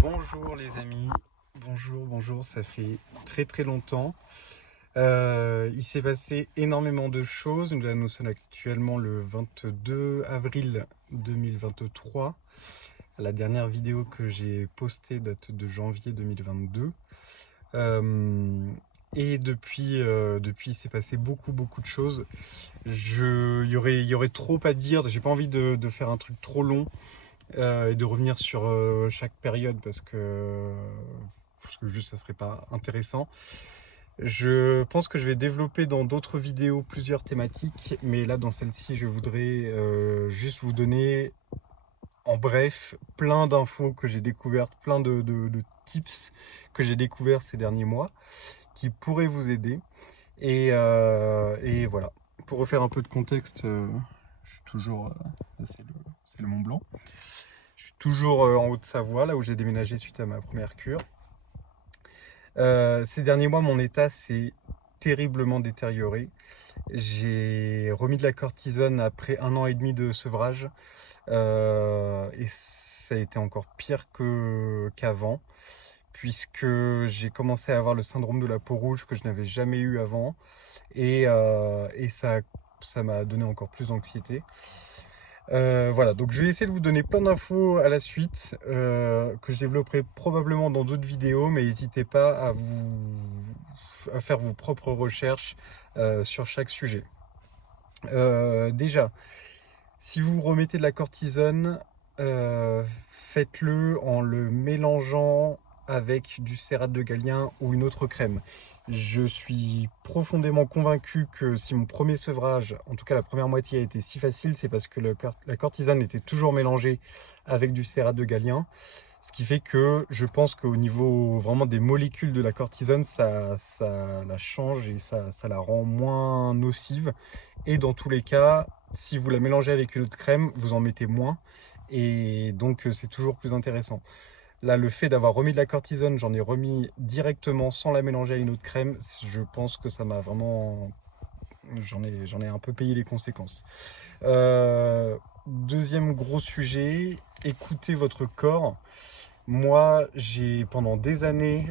Bonjour les amis, bonjour, ça fait très longtemps. Il s'est passé énormément de choses. Nous sommes actuellement le 22 avril 2023. La dernière vidéo que j'ai postée date de janvier 2022. Et depuis il s'est passé beaucoup de choses. Il y aurait trop à dire, j'ai pas envie de faire un truc trop long. Et de revenir sur chaque période parce que juste ça serait pas intéressant. Je pense que je vais développer dans d'autres vidéos plusieurs thématiques, mais là dans celle-ci je voudrais juste vous donner en bref plein d'infos que j'ai découvertes, plein de tips que j'ai découverts ces derniers mois qui pourraient vous aider. Et voilà. Pour refaire un peu de contexte, je suis toujours, là, c'est le Mont Blanc. Je suis toujours en Haute-Savoie, là où j'ai déménagé suite à ma première cure. Ces derniers mois, mon état s'est terriblement détérioré. J'ai remis de la cortisone après 1 an et demi de sevrage. Et ça a été encore pire qu'avant, puisque j'ai commencé à avoir le syndrome de la peau rouge que je n'avais jamais eu avant. Et ça m'a donné encore plus d'anxiété. Voilà, donc je vais essayer de vous donner plein d'infos à la suite, que je développerai probablement dans d'autres vidéos, mais n'hésitez pas à faire vos propres recherches sur chaque sujet. Déjà, si vous remettez de la cortisone, faites-le en le mélangeant avec du cérate de Galien ou une autre crème. Je suis profondément convaincu que si mon premier sevrage, en tout cas la première moitié, a été si facile, c'est parce que la cortisone était toujours mélangée avec du cérate de Galien. Ce qui fait que je pense qu'au niveau vraiment des molécules de la cortisone, ça la change et ça la rend moins nocive. Et dans tous les cas, si vous la mélangez avec une autre crème, vous en mettez moins. Et donc c'est toujours plus intéressant. Là, le fait d'avoir remis de la cortisone, j'en ai remis directement sans la mélanger à une autre crème. Je pense que ça m'a vraiment... J'en ai un peu payé les conséquences. Deuxième gros sujet, écoutez votre corps. Moi, j'ai pendant des années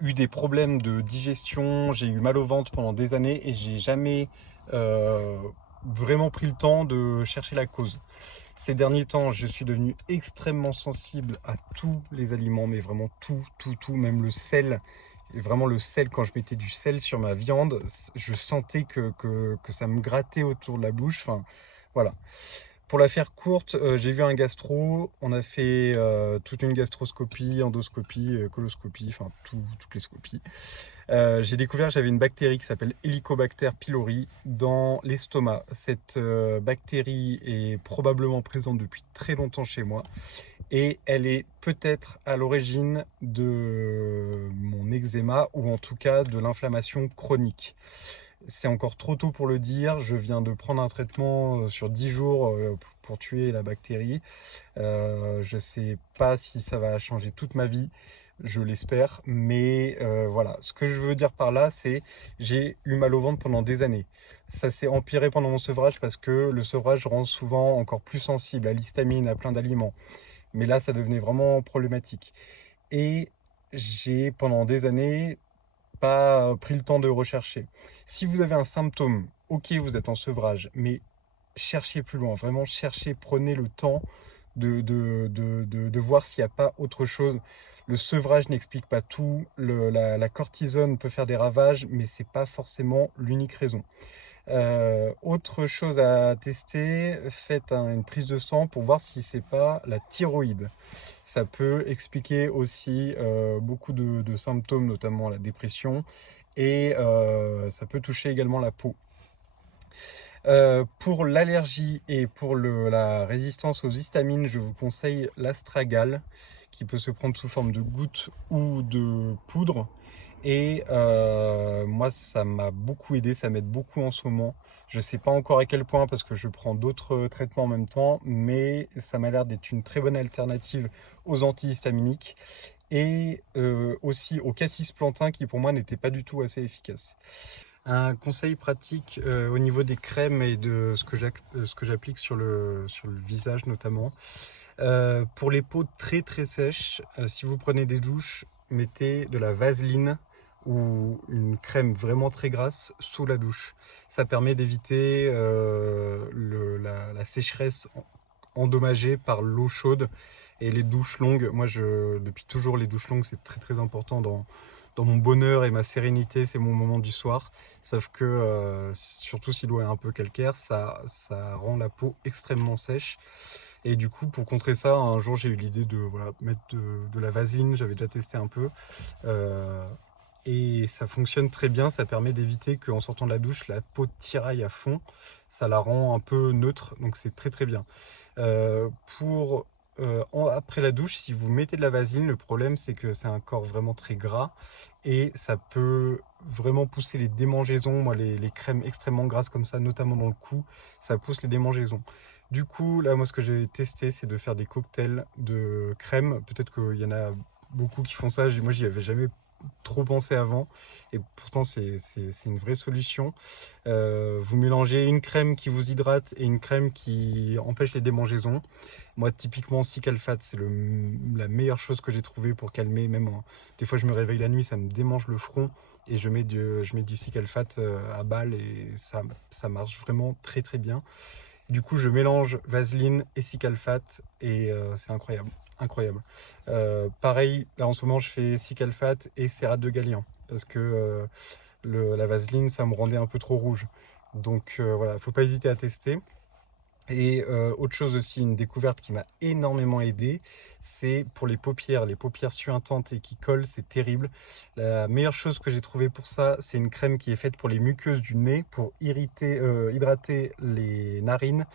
eu des problèmes de digestion, j'ai eu mal au ventre pendant des années et j'ai jamais euh, vraiment pris le temps de chercher la cause. Ces derniers temps, je suis devenu extrêmement sensible à tous les aliments, mais vraiment tout, même le sel. Et vraiment le sel, quand je mettais du sel sur ma viande, je sentais que ça me grattait autour de la bouche. Enfin, voilà. Pour la faire courte, j'ai vu un gastro, on a fait toute une gastroscopie, endoscopie, coloscopie, enfin toutes les scopies. J'ai découvert que j'avais une bactérie qui s'appelle Helicobacter pylori dans l'estomac. Cette bactérie est probablement présente depuis très longtemps chez moi et elle est peut-être à l'origine de mon eczéma ou en tout cas de l'inflammation chronique. C'est encore trop tôt pour le dire. Je viens de prendre un traitement sur 10 jours pour tuer la bactérie. Je ne sais pas si ça va changer toute ma vie. Je l'espère. Mais voilà. Ce que je veux dire par là, c'est j'ai eu mal au ventre pendant des années. Ça s'est empiré pendant mon sevrage parce que le sevrage rend souvent encore plus sensible à l'histamine, à plein d'aliments. Mais là, ça devenait vraiment problématique. Et j'ai pendant des années pas pris le temps de rechercher. Si vous avez un symptôme, ok, vous êtes en sevrage, mais cherchez plus loin, vraiment cherchez, prenez le temps de voir s'il n'y a pas autre chose. Le sevrage n'explique pas tout, la cortisone peut faire des ravages, mais c'est pas forcément l'unique raison. Autre chose à tester, faites une prise de sang pour voir si c'est pas la thyroïde. Ça peut expliquer aussi beaucoup de symptômes, notamment la dépression, et ça peut toucher également la peau. Pour l'allergie et pour la résistance aux histamines, je vous conseille l'astragale, qui peut se prendre sous forme de gouttes ou de poudre. Et moi, ça m'a beaucoup aidé, ça m'aide beaucoup en ce moment. Je ne sais pas encore à quel point parce que je prends d'autres traitements en même temps, mais ça m'a l'air d'être une très bonne alternative aux antihistaminiques et aussi au cassis plantain qui pour moi n'était pas du tout assez efficace. Un conseil pratique au niveau des crèmes et de ce que j'applique sur le visage notamment. Pour les peaux très très sèches, si vous prenez des douches, mettez de la vaseline ou une crème vraiment très grasse sous la douche. Ça permet d'éviter la sécheresse endommagée par l'eau chaude et les douches longues. Moi, depuis toujours, les douches longues, c'est très très important dans mon bonheur et ma sérénité, c'est mon moment du soir. Sauf que, surtout si l'eau est un peu calcaire, ça rend la peau extrêmement sèche. Et du coup, pour contrer ça, un jour, j'ai eu l'idée de voilà, mettre de la vaseline. J'avais déjà testé un peu. Euh, et ça fonctionne très bien. Ça permet d'éviter qu'en sortant de la douche, la peau tiraille à fond. Ça la rend un peu neutre. Donc, c'est très très bien. Euh, pour Après la douche, si vous mettez de la vaseline, le problème c'est que c'est un corps vraiment très gras et ça peut vraiment pousser les démangeaisons. Moi, les crèmes extrêmement grasses comme ça, notamment dans le cou, ça pousse les démangeaisons. Du coup, là, moi, ce que j'ai testé, c'est de faire des cocktails de crème. Peut-être qu'il y en a beaucoup qui font ça. Moi, j'y avais jamais trop pensé avant et pourtant c'est une vraie solution. Vous mélangez une crème qui vous hydrate et une crème qui empêche les démangeaisons. Moi, typiquement, Cic-Alphate, c'est la meilleure chose que j'ai trouvée pour calmer. Même des fois, je me réveille la nuit, ça me démange le front et je mets du Cic-Alphate à balle et ça marche vraiment très très bien. Du coup, je mélange vaseline et Cic-Alphate et c'est incroyable. Incroyable. Pareil, là en ce moment, je fais Cic-Alphate et cérate de Galian parce que la vaseline, ça me rendait un peu trop rouge. Donc voilà, faut pas hésiter à tester. Et autre chose aussi, une découverte qui m'a énormément aidé, c'est pour les paupières suintantes et qui collent, c'est terrible. La meilleure chose que j'ai trouvée pour ça, c'est une crème qui est faite pour les muqueuses du nez, pour hydrater les narines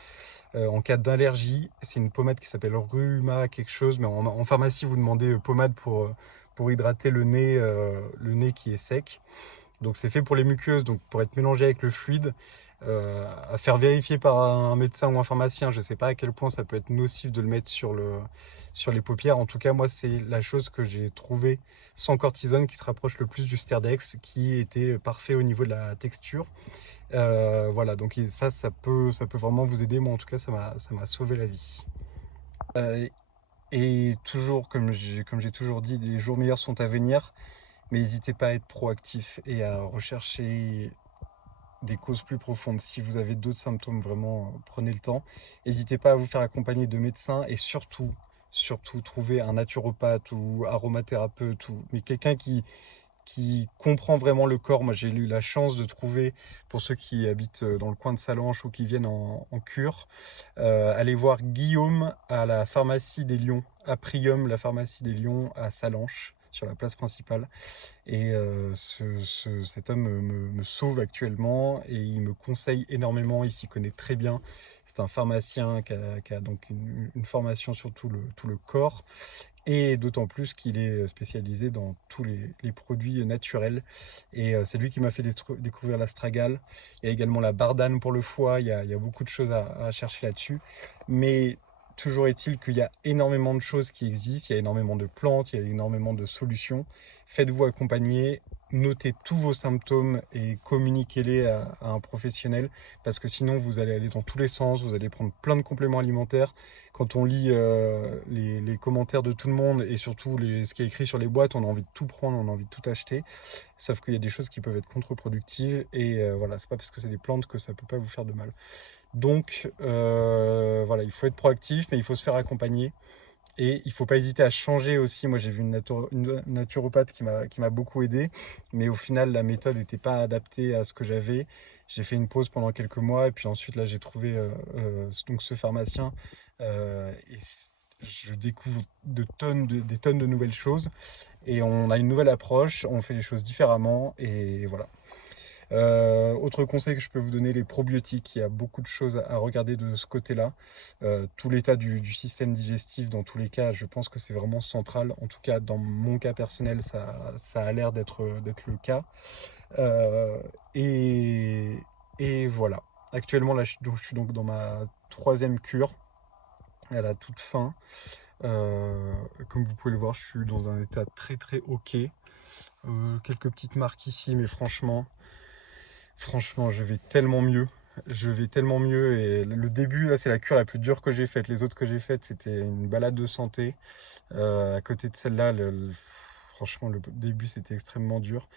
en cas d'allergie. C'est une pommade qui s'appelle Ruma quelque chose, mais en pharmacie, vous demandez pommade pour hydrater le nez qui est sec. Donc c'est fait pour les muqueuses, donc pour être mélangé avec le fluide, à faire vérifier par un médecin ou un pharmacien. Je ne sais pas à quel point ça peut être nocif de le mettre sur les paupières. En tout cas, moi, c'est la chose que j'ai trouvée sans cortisone qui se rapproche le plus du Sterdex, qui était parfait au niveau de la texture. Voilà, donc ça peut vraiment vous aider. Moi, en tout cas, ça m'a sauvé la vie. Et toujours, comme j'ai toujours dit, les jours meilleurs sont à venir. Mais n'hésitez pas à être proactif et à rechercher des causes plus profondes. Si vous avez d'autres symptômes, vraiment, prenez le temps. N'hésitez pas à vous faire accompagner de médecins et surtout, surtout, trouver un naturopathe ou aromathérapeute mais quelqu'un qui comprend vraiment le corps. Moi, j'ai eu la chance de trouver, pour ceux qui habitent dans le coin de Sallanches ou qui viennent en cure, allez voir Guillaume à la pharmacie des Lions, à Prium, la pharmacie des Lions à Sallanches, sur la place principale. Et cet homme me sauve actuellement et il me conseille énormément. Il s'y connaît très bien. C'est un pharmacien qui a donc une formation sur tout le corps et d'autant plus qu'il est spécialisé dans tous les produits naturels. Et c'est lui qui m'a fait découvrir l'astragale. Il y a également la bardane pour le foie. Il y a beaucoup de choses à chercher là-dessus. Mais toujours est-il qu'il y a énormément de choses qui existent, il y a énormément de plantes, il y a énormément de solutions. Faites-vous accompagner, notez tous vos symptômes et communiquez-les à un professionnel parce que sinon vous allez aller dans tous les sens, vous allez prendre plein de compléments alimentaires. Quand on lit les commentaires de tout le monde et surtout ce qui est écrit sur les boîtes, on a envie de tout prendre, on a envie de tout acheter. Sauf qu'il y a des choses qui peuvent être contre-productives et voilà, c'est pas parce que c'est des plantes que ça peut pas vous faire de mal. Donc voilà, il faut être proactif, mais il faut se faire accompagner. Et il ne faut pas hésiter à changer aussi. Moi, j'ai vu une naturopathe qui m'a beaucoup aidé, mais au final, la méthode n'était pas adaptée à ce que j'avais. J'ai fait une pause pendant quelques mois, et puis ensuite, là, j'ai trouvé donc ce pharmacien, et je découvre des tonnes de nouvelles choses, et on a une nouvelle approche, on fait les choses différemment, et voilà. Autre conseil que je peux vous donner, les probiotiques. Il y a beaucoup de choses à regarder de ce côté-là. Tout l'état du système digestif, dans tous les cas, je pense que c'est vraiment central. En tout cas, dans mon cas personnel, ça a l'air d'être le cas. Euh, et, et voilà. Actuellement, là, je suis donc dans ma troisième cure, à la toute fin. Comme vous pouvez le voir, je suis dans un état très très ok. Quelques petites marques ici, mais franchement, je vais tellement mieux. je vais tellement mieux. Et le début, là, c'est la cure la plus dure que j'ai faite. Les autres que j'ai faites, c'était une balade de santé. À côté de celle-là, franchement, le début, c'était extrêmement dur.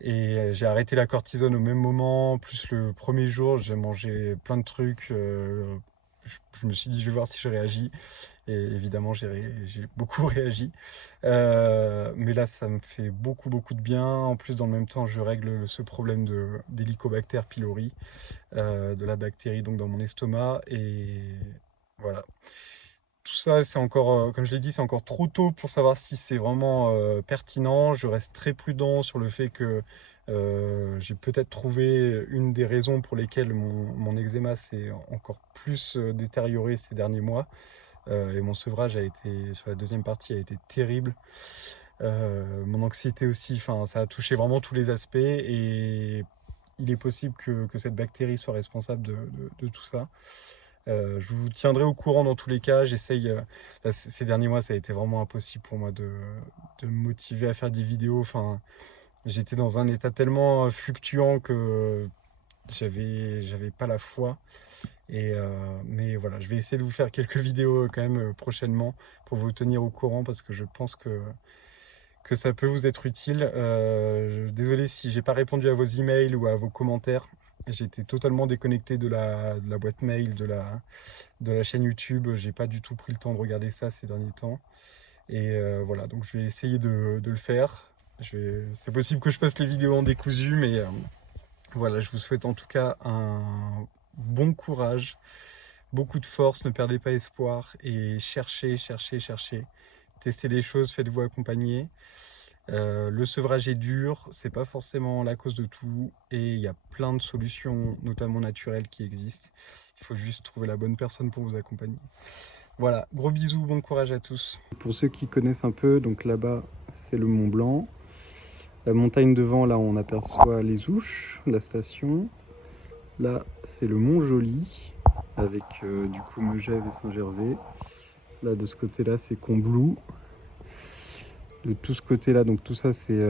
Et j'ai arrêté la cortisone au même moment. Plus le premier jour, j'ai mangé plein de trucs. Je me suis dit, je vais voir si je réagis. Et évidemment, j'ai beaucoup réagi. Mais là, ça me fait beaucoup, beaucoup de bien. En plus, dans le même temps, je règle ce problème d'Helicobacter pylori, de la bactérie donc dans mon estomac. Et voilà. Tout ça, c'est encore, comme je l'ai dit, c'est encore trop tôt pour savoir si c'est vraiment pertinent. Je reste très prudent sur le fait que j'ai peut-être trouvé une des raisons pour lesquelles mon eczéma s'est encore plus détérioré ces derniers mois. Et mon sevrage sur la deuxième partie, a été terrible. Mon anxiété aussi, enfin, ça a touché vraiment tous les aspects. Et il est possible que cette bactérie soit responsable de tout ça. Je vous tiendrai au courant dans tous les cas. J'essaye. Là, ces derniers mois, ça a été vraiment impossible pour moi de me motiver à faire des vidéos. Enfin, j'étais dans un état tellement fluctuant que j'avais pas la foi. Mais voilà, je vais essayer de vous faire quelques vidéos quand même prochainement pour vous tenir au courant parce que je pense que ça peut vous être utile. Désolé si j'ai pas répondu à vos emails ou à vos commentaires. J'ai été totalement déconnecté de la boîte mail, de la chaîne YouTube. J'ai pas du tout pris le temps de regarder ça ces derniers temps. Et voilà, donc je vais essayer de le faire. C'est possible que je fasse les vidéos en décousu, mais voilà, je vous souhaite en tout cas un bon courage, beaucoup de force, ne perdez pas espoir et cherchez, cherchez, cherchez. Testez les choses, faites-vous accompagner. Le sevrage est dur, c'est pas forcément la cause de tout et il y a plein de solutions, notamment naturelles, qui existent. Il faut juste trouver la bonne personne pour vous accompagner. Voilà, gros bisous, bon courage à tous. Pour ceux qui connaissent un peu, donc là-bas c'est le Mont Blanc. La montagne devant, là on aperçoit les Ouches, la station. Là c'est le Mont Joli avec du coup Megève et Saint-Gervais. Là de ce côté-là c'est Combloux. De tout ce côté-là, donc tout ça c'est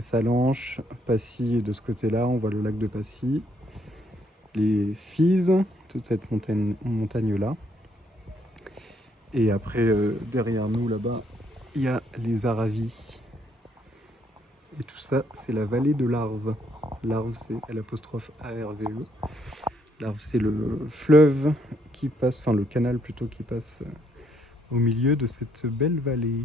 Salanches, Passy, et de ce côté-là on voit le lac de Passy, les Fises, toute cette montagne-là. Et après derrière nous là-bas il y a les Aravis. Et tout ça c'est la vallée de l'Arve. L'Arve c'est l'Arve. L'Arve c'est le fleuve qui passe, enfin le canal plutôt qui passe au milieu de cette belle vallée.